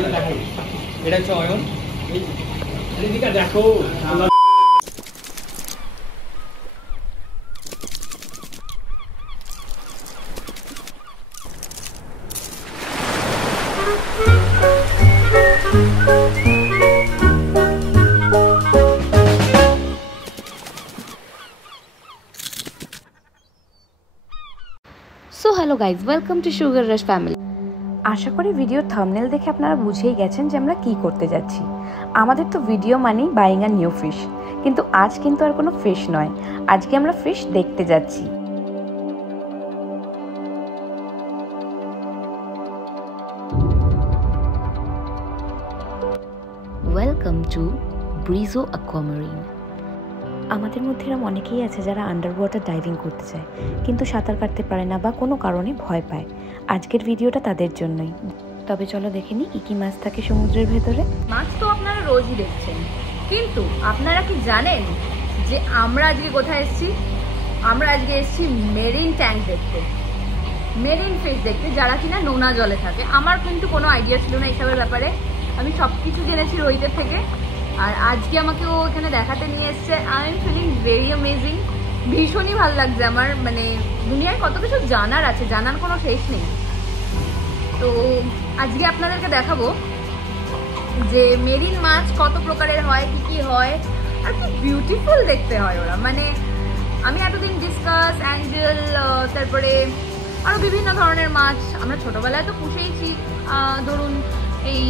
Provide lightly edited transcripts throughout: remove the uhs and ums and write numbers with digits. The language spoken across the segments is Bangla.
এটা হচ্ছে অয়ন, এদিকে দেখো। So hello guys, welcome to Sugar Rush family. আশা করি ভিডিওর থাম্বনেল দেখে আপনারা বুঝেই গেছেন যে আমরা কী করতে যাচ্ছি। আমাদের তো ভিডিও মানেই বাইং আ নিউ ফিশ, কিন্তু আজ কিন্তু আর কোনো ফিশ নয়, আজকে আমরা ফিশ দেখতে যাচ্ছি। Welcome to Brizo aquarium. আমাদের মধ্যে এরকম অনেকেই আছে যারা আন্ডার ওয়াটার ডাইভিং করতে চায়, কিন্তু সাঁতার কাটতে পারে না বা কোনো কারণে ভয় পায়। আজকের ভিডিওটা তাদের জন্যই। তবে চলো দেখে নিই কী কী মাছ থাকে সমুদ্রের ভেতরে। মাছ তো আপনারা রোজই দেখছেন, কিন্তু আপনারা কি জানেন যে আমরা আজকে কোথায় এসেছি? আমরা আজকে এসেছি মেরিন ট্যাঙ্ক দেখতে, মেরিন ফিশ দেখতে, যারা কিনা নোনা জলে থাকে। আমার কিন্তু কোনো আইডিয়া ছিল না এইসবের ব্যাপারে, আমি সব কিছু জেনেছি রোহিতের থেকে। আর আজকে আমাকে ও এখানে দেখাতে নিয়ে এসছে। I am feeling very amazing, ভীষণই ভালো লাগছে আমার। মানে দুনিয়ায় কত কিছু জানার আছে, জানার কোনো শেষ নেই। তো আজকে আপনাদেরকে দেখাবো যে মেরিন মাছ কত প্রকারের হয়, কি কি হয়, আর কি বিউটিফুল দেখতে হয় ওরা। মানে আমি এতদিন ডিসকাস, অ্যাঞ্জেল, তারপরে আরও বিভিন্ন ধরনের মাছ আমরা ছোটোবেলায় তো পুষেইছি। ধরুন এই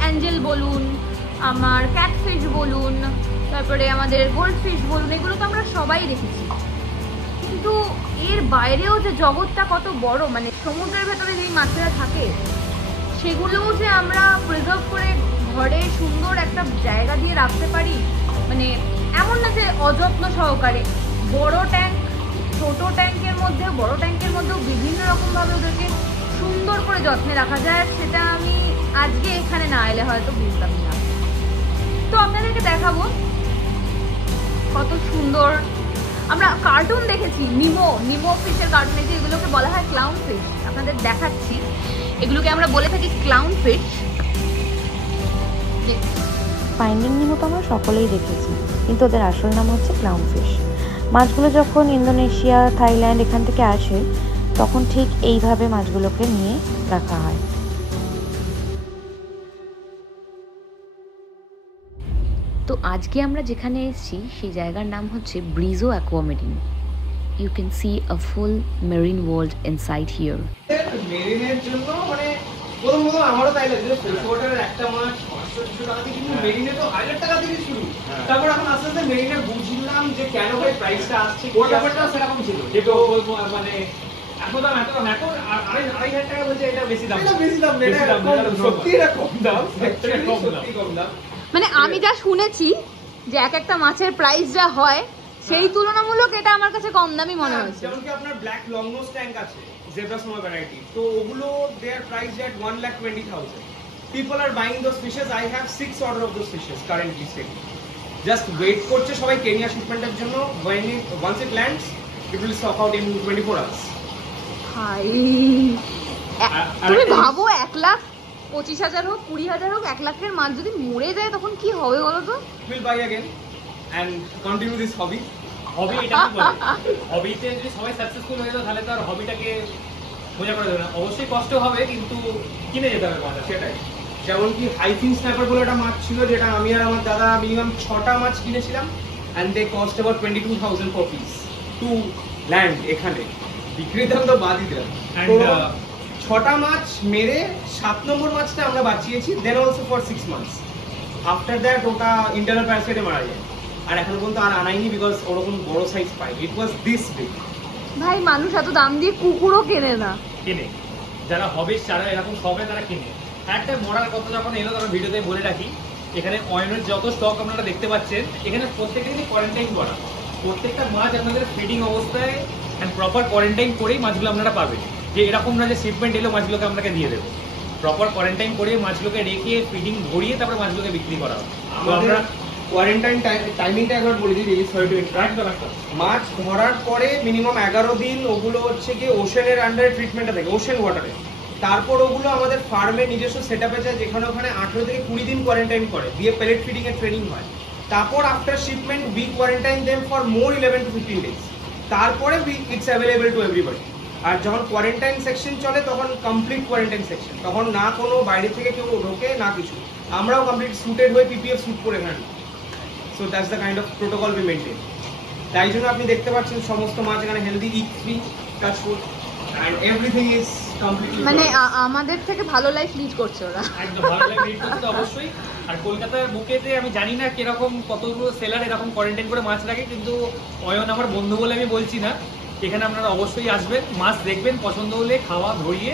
অ্যাঞ্জেল বলুন, আমার ক্যাটফিশ বলুন, তারপরে আমাদের গোল্ড ফিশ বলুন, এগুলো তো আমরা সবাই দেখেছি। কিন্তু এর বাইরেও যে জগৎটা কত বড়, মানে সমুদ্রের ভেতরে যেই মাছেরা থাকে সেগুলোও যে আমরা প্রিজার্ভ করে ঘরে সুন্দর একটা জায়গা দিয়ে রাখতে পারি। মানে এমন না যে অযত্ন সহকারে। বড় ট্যাঙ্ক, ছোট ট্যাঙ্কের মধ্যে, বড় ট্যাঙ্কের মধ্যেও বিভিন্ন রকমভাবে ওদেরকে সুন্দর করে যত্নে রাখা যায়। সেটা আমি আজকে এখানে না এলে হয়তো বুঝতাম না। তো আপনাদেরকে দেখাবো কত সুন্দর। আমরা কার্টুন দেখেছি, নিমো ফিশের কার্টুন, যে এগুলোকে বলা হয় ক্লাউন ফিশ। আপনাদের দেখাচ্ছি, এগুলোকে আমরা বলে থাকি ক্লাউন ফিশ। ফাইন্ডিং নিমো তো আমরা সকলেই দেখেছি, কিন্তু ওদের আসল নাম হচ্ছে ক্লাউন ফিশ। মাছগুলো যখন ইন্দোনেশিয়া, থাইল্যান্ড এখান থেকে আসে, তখন ঠিক এইভাবে মাছগুলোকে নিয়ে রাখা হয়। তো আজকে আমরা যেখানে এসেছি সেই জায়গার নাম হচ্ছে Brizo aquarium. You can see a full marine world inside here. মেরিনের জন্য মানে প্রথম আমারও তাই লাগছিল, ফ্রেশ ওয়াটারের একটা মাছ 500-600 টাকা দিয়ে, কিন্তু মেরিনে তো 1000 টাকা থেকে শুরু। তারপর এখন আস্তে আস্তে মেরিনে বুঝলাম যে কেন ভাই প্রাইসটা আসছে। ওর ব্যাপারটা সেরকম ছিল যে তো মানে এখন দাম এত দাম, এখন 2,500 টাকা বলছে এটা বেশি দাম। এটা বেশি দাম, এটা সত্যি এটা কম দাম, সত্যি কম দাম। মানে আমি যা শুনেছি যে এক একটা মাছের প্রাইস যা হয়, সেই তুলনামূলক এটা আমার কাছে কম দামি মনে হয়েছে। যেমন কি আপনার ব্ল্যাক লং নোজ ট্যাঙ্ক আছে, জেব্রা সোমা ভ্যারাইটি, তো ওগুলো দে আর priced at 1,20,000. People are buying those fishes. I have 6 order of those fishes currently sitting. Just wait করছে সবাই কেনিয়া শিপমেন্টের জন্য। Once it lands, it will stock out in 24 hours. High, তুমি ভাবো 1,25,000 হোক, 20,000 হোক, 1 লাখের মাছ যদি মরে যায় তখন কি হবে বলো তো? We'll buy again and continue this hobby. হবি এটা কি বলে? হবিতে যদি সবাই সাকসেসফুল হয়ে যায় তাহলে তো আর হবিটাকে মজা করে দেবে না। অবশ্যই কষ্ট হবে, কিন্তু কিনে যেতে হবে মাছ। সেটাই। যেমন কি হাইফিন স্ন্যাপার বলে একটা মাছ ছিল, যেটা আমি আর আমার দাদা মিনিমাম 6টা মাছ কিনেছিলাম, and they cost about 22,000 per piece to land এখানে। বিক্রির দাম তো বাদই দিলাম। তো 6টা মাছ মেরে 7 নম্বর মাছটা আমরা বাঁচিয়েছি, then also for 6 months. After that ওটা ইন্টারনাল প্যারাসাইটে মারা যায়। আর এখনো পর্যন্ত আর আনাইনি, বিকজ ওরকম বড় size pi. It was this big. ভাই মানুষ এত দাম দিয়ে কুকুরও কেনে না। কিনে যারা হবির যারা এরকম সবে তারা কিনে। একটা মরার কথা যখন এলো তখন ভিডিওতে বলে রাখি, এখানে অয়নের যত স্টক আপনারা দেখতে পাচ্ছেন, এখানে প্রত্যেকটা কিন্তু কোয়ারেন্টাইন করা। প্রত্যেকটা মাছ আপনাদের ফিডিং অবস্থায় অ্যান্ড প্রপার কোয়ারেন্টাইন করেই মাছগুলো আপনারা পাবেন। যে এরকম না যে শিপমেন্ট এলো মাছগুলোকে আপনাকে দিয়ে দেবো। প্রপার কোয়ারেন্টাইন করে মাছগুলোকে রেখে ফিডিং ভরিয়ে তারপরে মাছগুলোকে বিক্রি করা হবে। আমরা কোয়ারেন্টাইন টাইমিংটা একবার বলে দিই। মাছ ধরার পরে মিনিমাম 11 দিন ওগুলো হচ্ছে কি ওশেনের আন্ডারে ট্রিটমেন্টে থাকে, ওশেন ওয়াটারে। তারপর ওগুলো আমাদের ফার্মে নিজস্ব সেটআপে যায়, যেখানে ওখানে 18 থেকে 20 দিন কোয়ারেন্টাইন করে, দিয়ে পেলেট ফিডিং এর ট্রেনিং হয়। তারপর after shipment we quarantine them for more 11 to 15 days। তারপরে ইটস অ্যাভেলেবল টু এভরিবডি। আর যখন কোয়ারেন্টাইন সেকশন চলে তখন কমপ্লিট কোয়ারেন্টাইন সেকশন, তখন না কোনো বাইরে থেকে কেউ ঢোকে না কিছু, আমরাও কমপ্লিট সুটেড হয়ে পিপিএফ স্যুট পরে এখানে। So that's the kind of protocol we maintain. তাই জন্য আপনি দেখতে পাচ্ছেন সমস্ত মাছ এখানে healthy, it free, touch food, and everything is completely. মানে আমাদের থেকে ভালো লাইফ লিড করছে ওরা। একদম ভালো লাইফ লিড করছে অবশ্যই। আর কলকাতার বুকেতে আমি জানি না কিরকম কতগুলো সেলার এরকম কোয়ারেন্টাইন করে মাছ রাখে, কিন্তু অয়ন আমার বন্ধু বলে আমি বলছি না, এখানে আপনারা অবশ্যই আসবেন, মাছ দেখবেন, পছন্দ হলে খাওয়া ধরিয়ে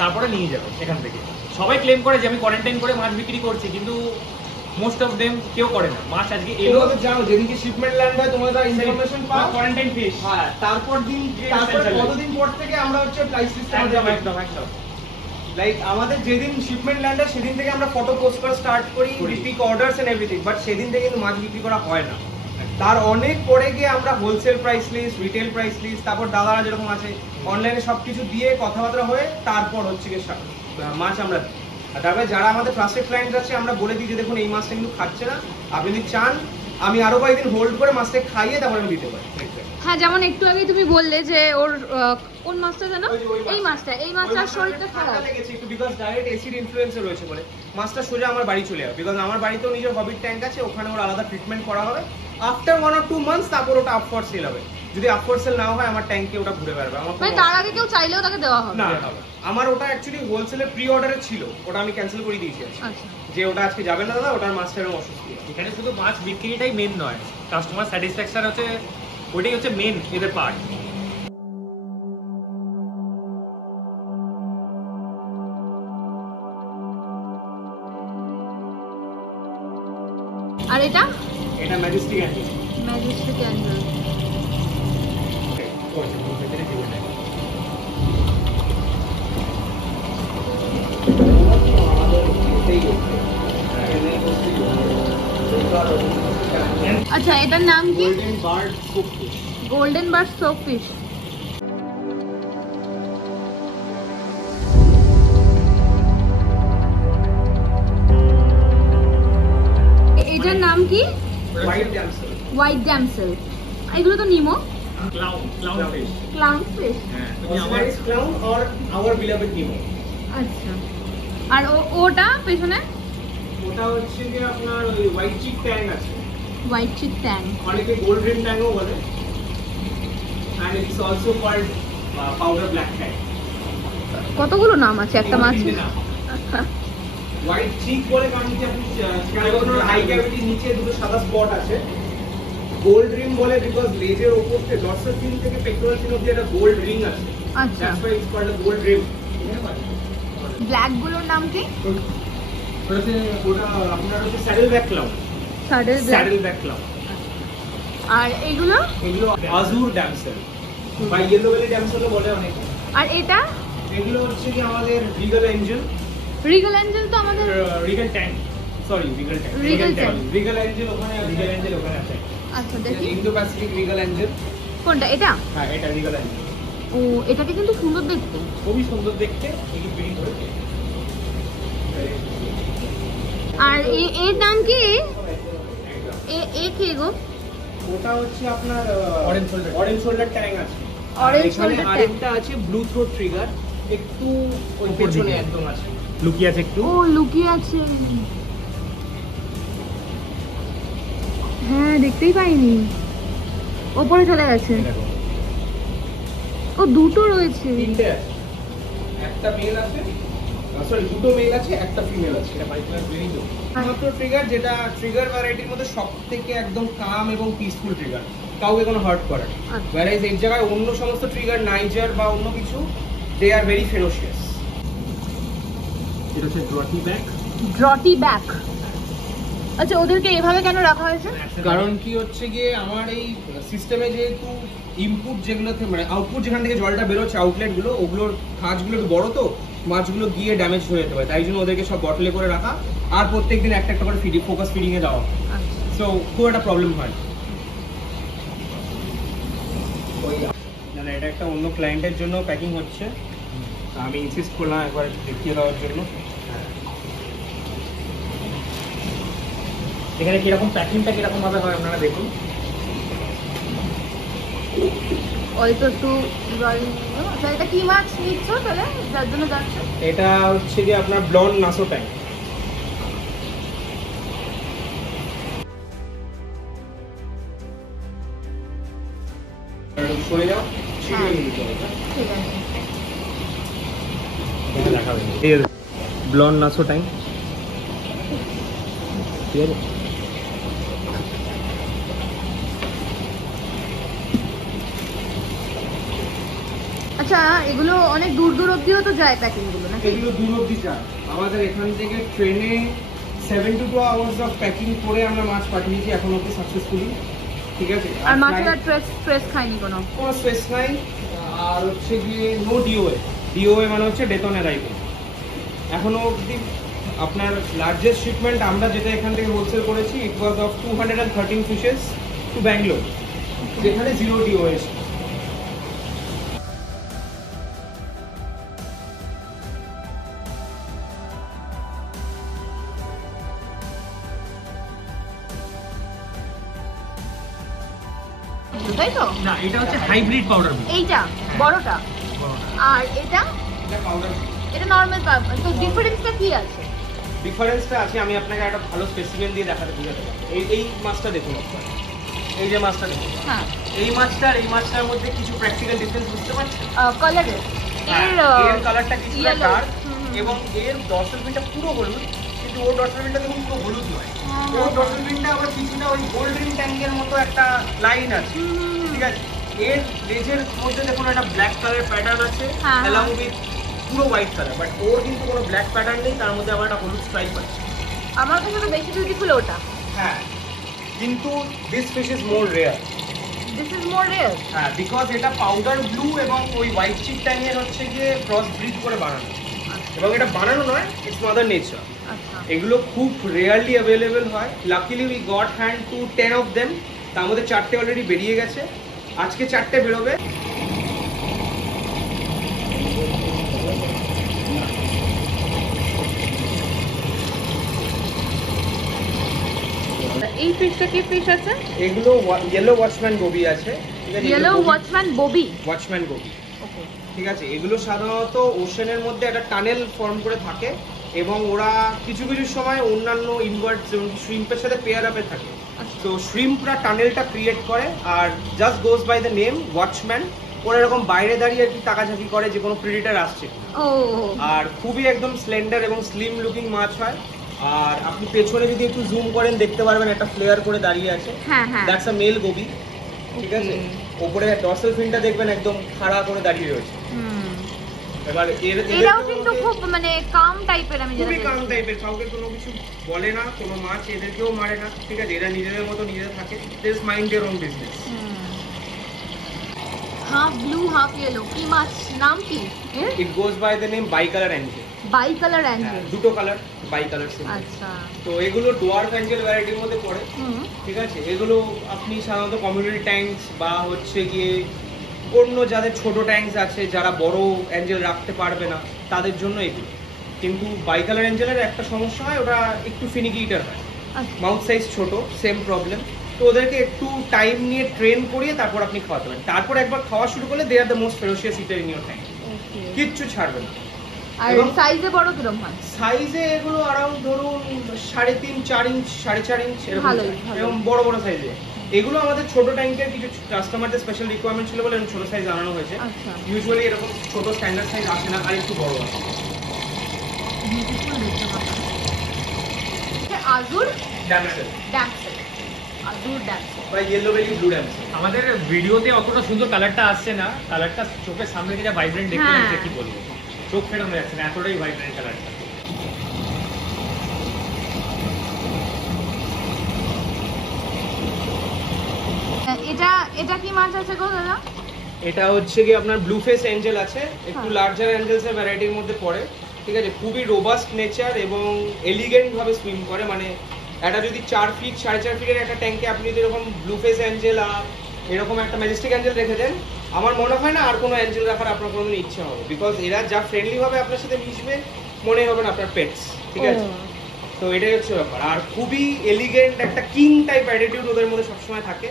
তারপরে নিয়ে যাবেন এখান থেকে। সবাই ক্লেম করে যে আমি কোয়ারেন্টাইন করে মাছ বিক্রি করছি, কিন্তু মোস্ট অফ দেম কেউ করে না। মাছ আজকে এলো, যাও যেদিনকে শিপমেন্ট ল্যান্ড হয় তোমরা ইনফরমেশন পাও, কোয়ারেন্টাইন ফিশ। হ্যাঁ, তারপর কতদিন পর থেকে আমরা হচ্ছে প্রাইস লিস্ট একদম লাইক আমাদের যেদিন শিপমেন্ট ল্যান্ড হয় সেদিন থেকে আমরা ফটো পোস্ট করা স্টার্ট করি, pick orders and everything, but সেদিন থেকে কিন্তু মাছ বিক্রি করা হয় না। তার অনেক পরে গিয়ে আমরা wholesale price list, retail price list, তারপর দাদারা যেরকম আছে অনলাইনে সবকিছু দিয়ে কথাবার্তা হয়ে তারপর হচ্ছে গিয়ে মাছ আমরা দিই। আর তারপরে যারা আমাদের ট্রাস্টেড ক্লায়েন্ট আছে আমরা বলে দিই যে দেখুন এই মাছটা কিন্তু খাচ্ছে না, আপনি যদি চান আমি আরো কয়েকদিন হোল্ড করে মাছটা খাইয়ে তারপর আমি দিতে পারি। হ্যাঁ, যেমন একটু আগেই তুমি বললে যে ওর কোন মাছটা জানো, এই মাছটার শরীরটা খারাপ লেগেছে একটু, বিকজ ডাইরেক্ট অ্যাসিড ইনফ্লুয়েন্সে রয়েছে বলে মাছটা সোজা আমার বাড়ি চলে যাবে, বিকজ আমার বাড়িতেও নিজের হবিট ট্যাঙ্ক আছে, ওখানে ওর আলাদা ট্রিটমেন্ট করা হবে। আফটার 1 or 2 months তারপর ওটা আপ ফর সেল হবে। যদি আপ ফর সেল না হয় আমার ট্যাঙ্কে ওটা ঘুরে বেড়াবে। আমার মানে তার আগে কেউ চাইলেও তাকে দেওয়া হবে না, আমার ওটা অ্যাকচুয়ালি হোলসেলে প্রি অর্ডারে ছিল, ওটা আমি ক্যান্সেল করে দিয়েছি আচ্ছা, যে ওটা আজকে যাবে না দাদা, ওটার মাছটা এরকম অসুস্থ। এখানে শুধু মাছ বিক্রিটাই মেন নয়, কাস্টমার স্যাটিসফ্যাকশন হচ্ছে ওইটাই হচ্ছে মেন এদের পার্ট। আর এটা ম্যাজেস্টিক অ্যান্ডেল। ম্যাজেস্টিক অ্যান্ডেল। আচ্ছা, এটার নাম কি? Golden bird soap fish. Golden bird soap fish. এটার নাম কি? White damsel. White damsel. এগুলো তো Nemo. Clown fish. Clown fish. হ্যাঁ, Osiris clown or our beloved Nemo। আচ্ছা, আর ওটা পেছনে? ওটা হচ্ছে যে আপনার ওই হোয়াইট চিক ট্যাং আছে, হোয়াইট চিক ট্যাং, অনেকে গোল্ড রিম ট্যাংও বলে, and it's also called powder black tang। কতগুলো নাম আছে একটা মাছ? হোয়াইট চিক বলে কারণ কি আপনি আই ক্যাভিটির নিচে দুটো সাদা স্পট আছে। গোল্ড রিম বলে বিকজ লেজের উপর থেকে ডরসাল ফিন থেকে পেক্টোরাল ফিন অবধি একটা গোল্ড রিং আছে। আচ্ছা, that's why it's called gold rim. Black গুলোর নাম কি? ওটা আপনার হচ্ছে saddle back clown. Saddle back clown. আর এগুলো? এগুলো আজুর ড্যামসেল বা ইয়েলো বেলি ড্যামসেলও বলে অনেকে। আর এটা? এগুলো হচ্ছে কি আমাদের রিগাল এঞ্জেল। রিগাল এঞ্জেল তো আমাদের regal tank, sorry regal tank, regal Angel ওখানে, রিগাল এঞ্জেল ওখানে আছে। আচ্ছা, দেখি ইন্দো প্যাসিফিক রিগাল এঞ্জেল। কোনটা? এটা? হ্যাঁ, এটা রিগাল এঞ্জেল। ও, এটাকে কিন্তু সুন্দর দেখতে, খুবই সুন্দর দেখতে। এই ব্রিডিং করেছে। আর এর নাম কি? এ কি গো? ওটা হচ্ছে আপনার অরেঞ্জ শোল্ডার ট্যাঙ্ক আছে। অরেঞ্জ এখানে শোল্ডার ট্যাঙ্ক। আরেকটা আছে ব্লু থ্রোট ট্রিগার, একটু ওই পেছনে একদম আছে, লুকিয়ে আছে একটু। ও, লুকিয়ে আছে। হ্যাঁ, দেখতেই পাইনি, ওপরে চলে গেছে। ও, দুটো রয়েছে। তিনটে আছে, একটা মেল আছে, সরি দুটো মেল আছে, একটা ফিমেল আছে। এটা পার্টিকুলার ব্রিডিং মাত্র ট্রিগার, যেটা ট্রিগার ভ্যারাইটির মধ্যে সবথেকে একদম কাম এবং পিসফুল ট্রিগার, কাউকে কোনো হার্ট করে না। whereas এই জায়গায় অন্য সমস্ত ট্রিগার নাইজার বা অন্য কিছু দে আর ভেরি ফেরোশিয়াস। এটা হচ্ছে ড্রটি ব্যাক। ড্রটি ব্যাক। আচ্ছা, ওদেরকে এভাবে কেন রাখা হয়েছে? কারণ কি হচ্ছে গিয়ে আমার এই সিস্টেমে যেহেতু ইনপুট যেগুলো মানে আউটপুট যেখান থেকে জলটা বেরোচ্ছে, আউটলেট গুলো, ওগুলোর খাঁজগুলো একটু বড়, তো মাছগুলো গিয়ে ড্যামেজ হয়ে যেতে পারে, তাই জন্য ওদেরকে সব বটলে করে রাখা, আর প্রত্যেকদিন একটা একটা করে ফোকাস ফিডিং এ দেওয়া, সো খুব একটা প্রবলেম হয় না। এটা একটা অন্য ক্লায়েন্টের জন্য প্যাকিং হচ্ছে, আমি ইনসিস্ট করলাম একবার দেখিয়ে দেওয়ার জন্য। এখানে কিরকম প্যাকিংটা কিরকম ভাবে হয় আপনারা দেখুন। অল্প একটু আচ্ছা, এটা কি মাছ নিচ্ছ তাহলে যার জন্য যাচ্ছে? এটা হচ্ছে কি আপনার ব্লন নাসো ট্যাঙ্ক। সরে যাও, হ্যাঁ। ছিটিয়ে নিতে হবে। ঠিক আছে। দেখাবেন এর ব্লন নাসো ট্যাঙ্ক, ঠিক আছে। আচ্ছা, এগুলো অনেক দূর দূর অব্দিও তো যায় প্যাকিং গুলো নাকি? এগুলো দূর অব্দি যায়। আমাদের এখান থেকে ট্রেনে 7 to 2 hours অফ প্যাকিং করে আমরা মাছ পাঠিয়েছি এখন অব্দি সাকসেসফুলি, ঠিক আছে। আর মাছের আর স্ট্রেস খায়নি কোনো? কোনো স্ট্রেস নাই। আর হচ্ছে গিয়ে নো ডিওএ। ডিওএ মানে হচ্ছে ডেথ অন অ্যারাইভাল। এখনো অবধি আপনার লার্জেস্ট শিপমেন্ট আমরা যেটা এখান থেকে হোলসেল করেছি, ইট was of 213 fishes two Bangalore, যেখানে 0 ডিওএ ছিল। তাই তো? না, এটা হচ্ছে হাইব্রিড পাউডার মিল্ক। এইটা বড়টা, আর এটা এটা পাউডার। এটা নরমাল পাউডার। তো ডিফারেন্সটা কি আছে? ডিফারেন্সটা আছে, আমি আপনাকে একটা ভালো স্পেসিমেন দিয়ে দেখাতে বুঝাতে পারবো। এই মাছটা দেখুন আপনারা, এই যে মাছটা দেখুন, হ্যাঁ, এই মাছটা আর এই মাছটার মধ্যে কিছু প্র্যাকটিক্যাল ডিফারেন্স বুঝতে পারছেন? কালারের এর কালারটা কিছুটা yellow। ডার্ক এবং এর ডর্সাল ফিনটা পুরো হলুদ, কিন্তু ওর ডর্সাল ফিনটা দেখুন পুরো হলুদ নয়। ওর ডর্সাল ফিনটা আবার কিছুটা ওই গোল্ডেন ট্যাঙ্গের মতো একটা লাইন আছে, ঠিক আছে। এর লেজের মধ্যে দেখুন একটা ব্ল্যাক কালার প্যাটার্ন আছে হ্যাঁ। অ্যালং উইথ পুরো হোয়াইট কালার, বাট ওর কিন্তু কোনো ব্ল্যাক প্যাটার্ন নেই, তার মধ্যে আবার একটা হলুদ স্ট্রাইপ আছে। আমার কাছে তো বেশি বিউটিফুল ওটা। হ্যাঁ, কিন্তু this fish is more rare. This is more rare. হ্যাঁ, বিকজ এটা পাউডার ব্লু এবং ওই হোয়াইট চিপ ট্যাঙ্গের হচ্ছে গিয়ে ক্রস ব্রিড করে বানানো, এবং এটা বানানো নয়, ইটস মাদার নেচার। আচ্ছা, এগুলো খুব রেয়ারলি অ্যাভেলেবেল হয়। Luckily we got hand to 10 of them. তার মধ্যে 4টে অলরেডি বেরিয়ে গেছে, আজকে 4টে বেরোবে। এই ফিশটা কি ফিশ আছে? এগুলো ইয়েলো ওয়াচম্যান গোবি আছে, ঠিক আছে। Yellow watchman goby. Watchman goby, okay. ঠিক আছে। এগুলো সাধারণত ওশেনের মধ্যে একটা টানেল ফর্ম করে থাকে, এবং ওরা কিছু কিছু সময় অন্যান্য ইনভার্টস যেমন শ্রিম্পের সাথে পেয়ার আপে থাকে। তো শ্রিম্পরা টানেলটা ক্রিয়েট করে, আর just goes by the name watchman. ওরা এরকম বাইরে দাঁড়িয়ে আর কি তাকাঝাকি করে যে কোনো প্রেডিটার আসছে। ও, আর খুবই একদম স্লেন্ডার এবং স্লিম লুকিং মাছ হয়। আর আপনি পেছনে যদি একটু জুম করেন দেখতে পারবেন একটা ফ্লেয়ার করে দাঁড়িয়ে আছে, হ্যাঁ হ্যাঁ। দ্যাটস আ মেল গোবি, ঠিক আছে। ওপরে ডর্সাল ফিনটা দেখবেন একদম খাড়া করে দাঁড়িয়ে রয়েছে। এবার এরাও কিন্তু খুব মানে কাম টাইপের, আমি যেটা খুবই কাম দেখছি। টাইপের, কাউকে কোনো কিছু বলে না, কোনো মাছ এদেরকেও মারে না, ঠিক আছে। এরা নিজেদের মতো নিজেদের থাকে, just mind their own business. Half blue half yellow, কি মাছ নাম কি এর? It goes by the name bicolor angel. Bicolor angel. দুটো কালার, বাই কালার সিম্বল। আচ্ছা। তো এগুলো ডোয়ার্ফ অ্যাঞ্জেল ভ্যারাইটির মধ্যে পড়ে, ঠিক আছে। এগুলো আপনি সাধারণত কমিউনিটি ট্যাঙ্কস বা হচ্ছে গিয়ে অন্য যাদের ছোট ট্যাঙ্কস আছে, যারা বড় অ্যাঞ্জেল রাখতে পারবে না, তাদের জন্য এগুলো। কিন্তু বাই কালার অ্যাঞ্জেলের একটা সমস্যা হয়, ওটা একটু ফিনিকি ইটার হয়, মাউথ সাইজ ছোট, সেম প্রবলেম। তো ওদেরকে একটু টাইম নিয়ে ট্রেন করিয়ে তারপর আপনি খাওয়াতে পারেন। তারপর একবার খাওয়া শুরু করলে they are the most ferocious eater in your tank, কিচ্ছু ছাড়বে না। আর সাইজে বড় কিরকম হয়? সাইজে এগুলো अराउंड ধরুন 3.5 4 ইঞ্চ 4.5 ইঞ্চ এরকম, ভালোই। এবং বড় বড় সাইজে। এগুলো আমাদের ছোট ট্যাঙ্কের কিছু কাস্টমারদের স্পেশাল রিকোয়ারমেন্ট ছিল বলে ছোট সাইজ আনানো হয়েছে। আচ্ছা। ইউজুয়ালি এরকম ছোট স্ট্যান্ডার্ড সাইজ আসে না, আর একটু বড় আসে। আজুর ড্যামসেল ড্যামসেল, আজুর ড্যামসেল বা ইয়েলো বেলি ব্লু ড্যামসেল। আমাদের ভিডিওতে অতটা সুন্দর কালারটা আসছে না, কালারটা চোখের সামনে যেটা ভাইব্রেন্ট দেখতে হ্যাঁ। পাচ্ছি, কি বলবো, চোখ ফেরানো যাচ্ছে না, এতটাই ভাইব্রেন্ট কালারটা। এটা এটা কি মাছ আছে গো দাদা? এটা হচ্ছে কি আপনার ব্লু ফেস অ্যাঞ্জেল আছে, একটু লার্জার অ্যাঞ্জেলস এর ভ্যারাইটির মধ্যে পড়ে, ঠিক আছে। খুবই রোবাস্ট নেচার এবং এলিগেন্ট ভাবে সুইম করে। মানে এটা যদি 4 ফিট 4.5 ফিটের একটা ট্যাঙ্কে আপনি যেরকম ব্লু ফেস অ্যাঞ্জেল আর এরকম একটা ম্যাজেস্টিক অ্যাঞ্জেল রেখে দেন, আমার মনে হয় না আর কোনো অ্যাঞ্জেল রাখার আপনার কোনোদিন ইচ্ছা হবে, বিকজ এরা যা ফ্রেন্ডলি ভাবে আপনার সাথে মিশবে মনে হবে না আপনার পেটস, ঠিক আছে? তো এটাই হচ্ছে ব্যাপার। আর খুবই এলিগেন্ট একটা কিং টাইপ অ্যাটিটিউড ওদের মধ্যে সবসময় থাকে,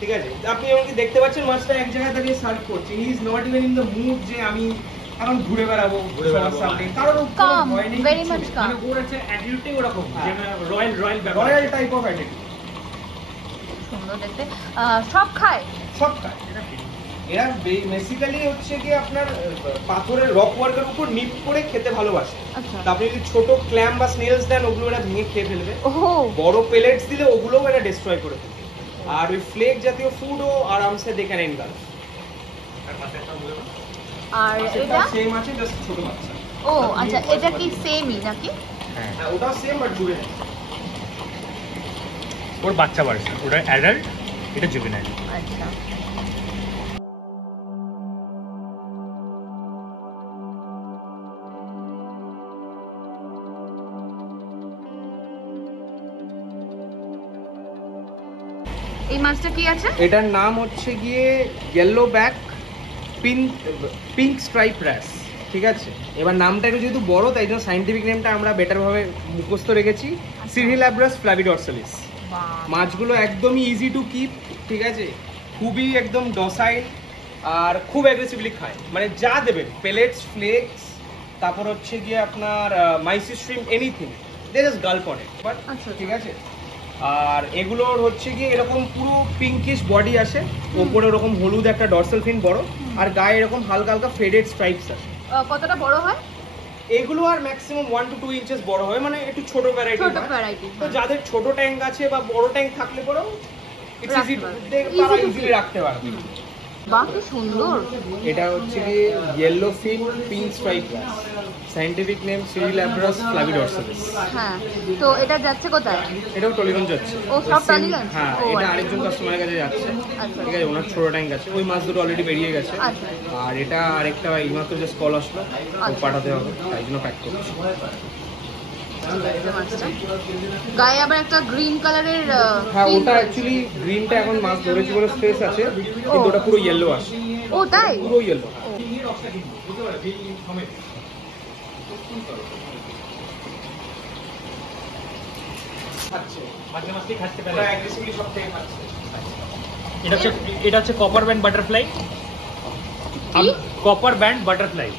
ঠিক আছে? আপনি এমনকি দেখতে পাচ্ছেন মাছটা এক জায়গায় দাঁড়িয়ে সার্ভ করছে, he is not even in the mood যে আমি এখন ঘুরে বেড়াবো সামথিং, কারণ ভেরি মাচ কাম, মানে ওর আছে অ্যাটিটিউডটাই ওরকম, যে royal royal type of attitude. সুন্দর দেখতে। সব খায়? সব খায় এরা, বেসিক্যালি হচ্ছে কি আপনার পাথরের রক ওয়ার্কের উপর নিপ করে খেতে ভালোবাসে। আচ্ছা। তা আপনি যদি ছোট ক্ল্যাম বা স্নেলস দেন ওগুলো এরা ভেঙে খেয়ে ফেলবে, ওহো। বড় পেলেটস দিলে ওগুলোও এরা ডিস্ট্রয় করে ফেলবে। আর ওই ফ্লেক জাতীয় ফুডও আরামসে দেখে নেন গাল। আর এটা সেম আছে, জাস্ট ছোট বাচ্চা। ও আচ্ছা, এটা কি সেমই নাকি? হ্যাঁ ওটাও সেম বাট দূরে। ওর বাচ্চা ভার্সন, ওটা অ্যাডাল্ট, এটা জুভেনাইল। আচ্ছা। এই মাছটা কি আছে? এটার নাম হচ্ছে গিয়ে yellow back pink stripe rash, ঠিক আছে? এবার নামটা একটু যেহেতু বড় তাই জন্য সাইন্টিফিক নেমটা আমরা বেটার ভাবে মুখস্থ রেখেছি, সিরিলাব্রাস ফ্ল্যাভিডরসালিস। মাছগুলো একদমই ইজি টু কিপ, ঠিক আছে? খুবই একদম ডসাইল আর খুব অ্যাগ্রেসিভলি খায়, মানে যা দেবেন পেলেটস, ফ্লেক্স, তারপর হচ্ছে গিয়ে আপনার mysis shrimp, anything they just gulp on it, but ঠিক আছে? আর এগুলোর হচ্ছে গিয়ে এরকম পুরো পিঙ্কিশ বডি আসে, ওপরে ওরকম হলুদ একটা ডরসাল ফিন বড়, আর গায়ে এরকম হালকা হালকা ফেডেড স্ট্রাইপস আসে। কতটা বড় হয়? এগুলো আর ম্যাক্সিমাম 1 to 2 ইঞ্চেস বড় হয়, মানে একটু ছোট ভ্যারাইটি। ছোট ভ্যারাইটি। তো যাদের ছোট ট্যাঙ্ক আছে বা বড় ট্যাঙ্ক থাকলে পরেও ইটস ইজি, তারা ইজিলি রাখতে পারবে। বাহ কি সুন্দর। এটা হচ্ছে কি yellow fin pink stripe wrasse, scientific name Cirrhilabrus flavidorsalis. হ্যাঁ, তো এটা যাচ্ছে কোথায়? এটাও টলিগঞ্জ যাচ্ছে। ও সব টলিগঞ্জ? হ্যাঁ, এটা আরেকজন কাস্টমারের কাছে যাচ্ছে, আচ্ছা। ঠিক আছে? ওনার ছোট ট্যাঙ্ক আছে, ওই মাছ দুটো অলরেডি বেরিয়ে গেছে। আচ্ছা। আর এটা আরেকটা এইমাত্র জাস্ট কল আসলো, তো পাঠাতে হবে, তাই জন্য প্যাক করছি। গায়ে আবার একটা গ্রিন কালারের। হ্যাঁ, ওটা অ্যাকচুয়ালি গ্রিনটা এখন মাছ ধরেছি বলে স্পেস আছে, কিন্তু ওটা পুরো ইয়েলো আসে। ও তাই? পুরো ইয়েলো। এটা হচ্ছে copper band butterfly. Copper band butterfly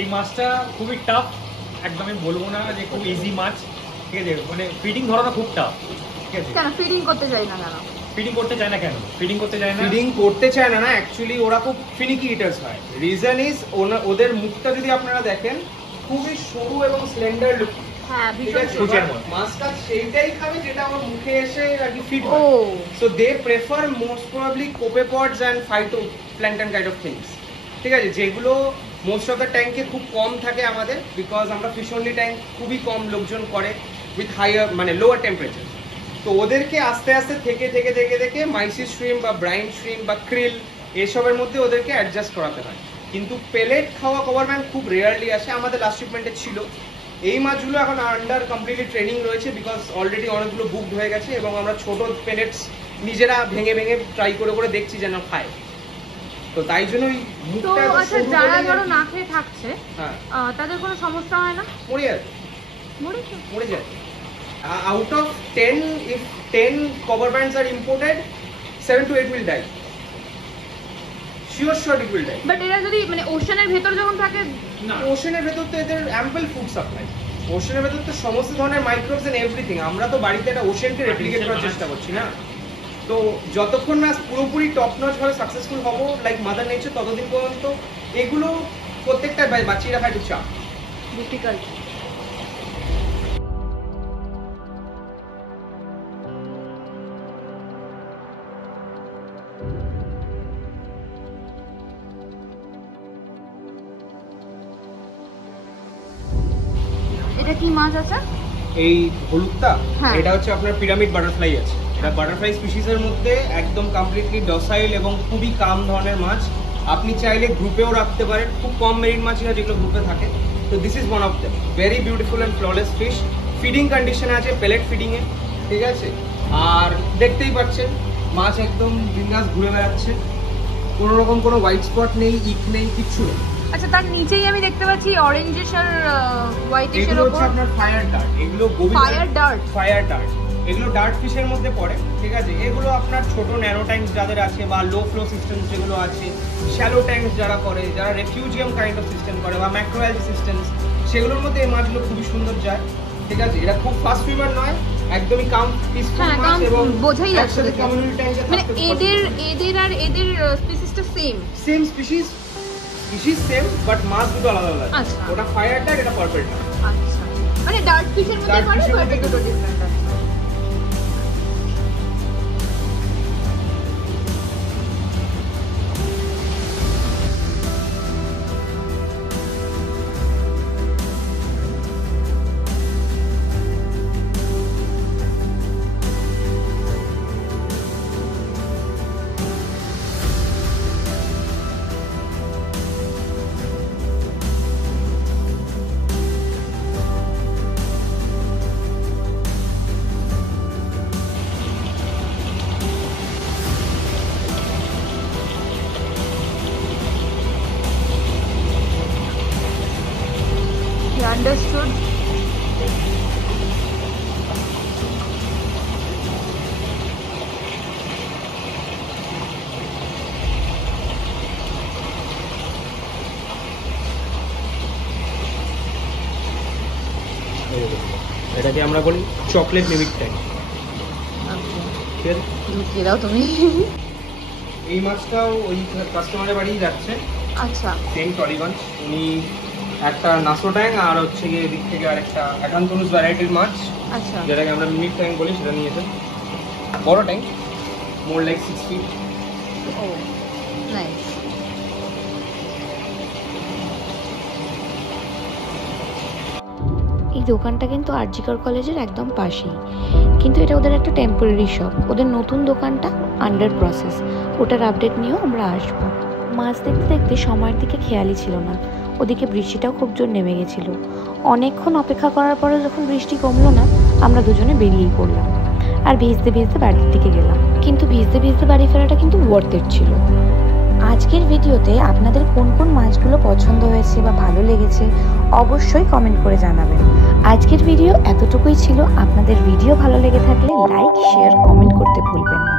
এই মাছটা খুবই টাফ, একদম আমি বলবো না যে খুব ইজি মাছ, ঠিক আছে? মানে ফিডিং ধরানো খুব টাফ, ঠিক আছে? কেন ফিডিং করতে চাই না কেন? ফিডিং করতে চায় না কেন? ফিডিং করতে চায় না, ফিডিং করতে চায় না, না অ্যাকচুয়ালি ওরা খুব ফিনিকি ইটার্স হয়। রিজন ইজ ওদের মুখটা যদি আপনারা দেখেন খুবই সরু এবং স্লেন্ডার লুক। হ্যাঁ, ভীষণ সূচের মতো। মাছটা সেইটাই খাবে যেটা আমার মুখে এসে আর কি ফিট ও হয়। So they prefer most probably copepods and phytoplankton kind of things, ঠিক আছে? যেগুলো মোস্ট অফ দ্য ট্যাঙ্কে খুব কম থাকে আমাদের, বিকজ আমরা ফিশ অনলি ট্যাঙ্ক খুবই কম লোকজন করে উইথ হাইয়ার মানে লোয়ার টেম্পারেচার। তো ওদেরকে আস্তে আস্তে থেকে মাইসি শ্রিম্প বা ব্রাইন শ্রিম্প বা ক্রিল এসবের মধ্যে ওদেরকে অ্যাডজাস্ট করাতে হয়। কিন্তু পেলেট খাওয়া কভারম্যান খুব রেয়ারলি আসে, আমাদের লাস্ট শিপমেন্টে ছিল। এই মাছগুলো এখন আন্ডার কমপ্লিটলি ট্রেনিং রয়েছে, বিকজ অলরেডি অনেকগুলো বুকড হয়ে গেছে এবং আমরা ছোট পেলেটস নিজেরা ভেঙে ট্রাই করে দেখছি যেন খায়। তো তাই জন্যই তো আচ্ছা, যারা ধরো না খেয়ে থাকছে হ্যাঁ তাদের কোনো সমস্যা হয় না? মরে যায়, মরে যায়। Out of 10, if 10 cover bands are imported, 7 to 8 will die. Sure it will die. But এরা যদি মানে ওশানের ভেতর যখন থাকে, না, ওশানের ভেতর তো এদের অ্যাম্পল ফুড সাপ্লাই। ওশানের ভেতর তো সমস্ত ধরনের মাইক্রোবস এন্ড এভরিথিং। আমরা তো বাড়িতে একটা ওশানকে রেপ্লিকেট করার চেষ্টা করছি না। তো যতক্ষণ না পুরোপুরি টপ নচ ভাবে সাকসেসফুল হবো লাইক মাদার নেচার, ততদিন পর্যন্ত এগুলো প্রত্যেকটা বাঁচিয়ে রাখা একটু চাপ, ডিফিকাল্ট। এটা কি মাছ আছে? এই হলুদটা, হ্যাঁ। এটা হচ্ছে আপনার পিরামিড বাটারফ্লাই আছে। এটা বাটারফ্লাই স্পিসিসের মধ্যে একদম কমপ্লিটলি ডসাইল এবং খুবই কাম ধরনের মাছ। আপনি চাইলে গ্রুপেও রাখতে পারেন, খুব কম মেরিন মাছই হয় যেগুলো গ্রুপে থাকে। তো this is one of them, very beautiful and flawless fish. Feeding কন্ডিশনে আছে, পেলেট ফিডিংয়ে, ঠিক আছে? আর দেখতেই পাচ্ছেন মাছ একদম বিন্দাস ঘুরে বেড়াচ্ছে, কোনো রকম কোনো হোয়াইট স্পট নেই, ইক নেই, কিচ্ছু নেই। আচ্ছা, তার নিচেই আমি দেখতে পাচ্ছি অরেঞ্জিশ আর হোয়াইটিশ এর এগুলো হচ্ছে উপর আপনার ফায়ার ডার্ট, এগুলো ফায়ার ডার্ট, এগুলো ডার্ট ফিশের মধ্যে পড়ে, ঠিক আছে। এগুলো আপনার ছোট ন্যানো ট্যাঙ্ক যাদের আছে বা লো ফ্লো সিস্টেম যেগুলো আছে, শ্যালো ট্যাঙ্ক যারা করে, যারা রেফিউজিয়াম কাইন্ড অফ সিস্টেম করে বা ম্যাক্রোঅ্যালজ সিস্টেম, সেগুলোর মধ্যে এই মাছগুলো খুবই সুন্দর যায়, ঠিক আছে। এরা খুব ফাস্ট সুইমার নয়, একদমই কাম পিসফুল মাছ এবং বোঝাই যাচ্ছে একসাথে কমিউনিটি ট্যাঙ্কে মানে থাকতে এদের আর এদের স্পিসিসটা সেম স্পিসিস সেম, বাট মাছ দুটো আলাদা আলাদা। আচ্ছা। ওটা ফায়ার ডার্ট, এটা পার্পল ডার্ট। আচ্ছা, মানে ডার্ট ফিশের মধ্যে Dart পড়ে, fish এর বাট মধ্যে দুটো ডিফারেন্ট আছে। Understood. এটাকে আমরা বলি চকলেট মিমিক ট্যাঙ্ক, ঠিক আছে। ঢুকিয়ে দাও তুমি। এই মাছটাও ওই কাস্টমারের বাড়িই যাচ্ছে, আচ্ছা, সেম টলিগঞ্জ। উনি একটা নাসো ট্যাঙ্ক আর হচ্ছে গিয়ে এদিক থেকে আরেকটা অ্যাকান্থনুস ভ্যারাইটির মাছ, আচ্ছা, যেটাকে আমরা মিমিক ট্যাঙ্ক বলি, সেটা নিয়েছে। বড় ট্যাঙ্ক, মোর লাইক 6 feet। ও নাইস। এই দোকানটা কিন্তু আরজিকর কলেজের একদম পাশেই, কিন্তু এটা ওদের একটা টেম্পোরারি শপ। ওদের নতুন দোকানটা আন্ডার প্রসেস, ওটার আপডেট নিয়েও আমরা আসবো। মাছ দেখতে দেখতে সময়ের দিকে খেয়ালই ছিল না, ওদিকে বৃষ্টিটাও খুব জোর নেমে গেছিল। অনেকক্ষণ অপেক্ষা করার পরে যখন বৃষ্টি কমলো না, আমরা দুজনে বেরিয়েই পড়লাম আর ভিজতে ভিজতে বাড়ির দিকে গেলাম। কিন্তু ভিজতে ভিজতে বাড়ি ফেরাটা কিন্তু ওয়ার্থ ইট ছিল। আজকের ভিডিওতে আপনাদের কোন কোন মাছগুলো পছন্দ হয়েছে বা ভালো লেগেছে অবশ্যই কমেন্ট করে জানাবেন। আজকের ভিডিও এতটুকুই ছিল। আপনাদের ভিডিও ভালো লেগে থাকলে লাইক, শেয়ার, কমেন্ট করতে ভুলবেন না।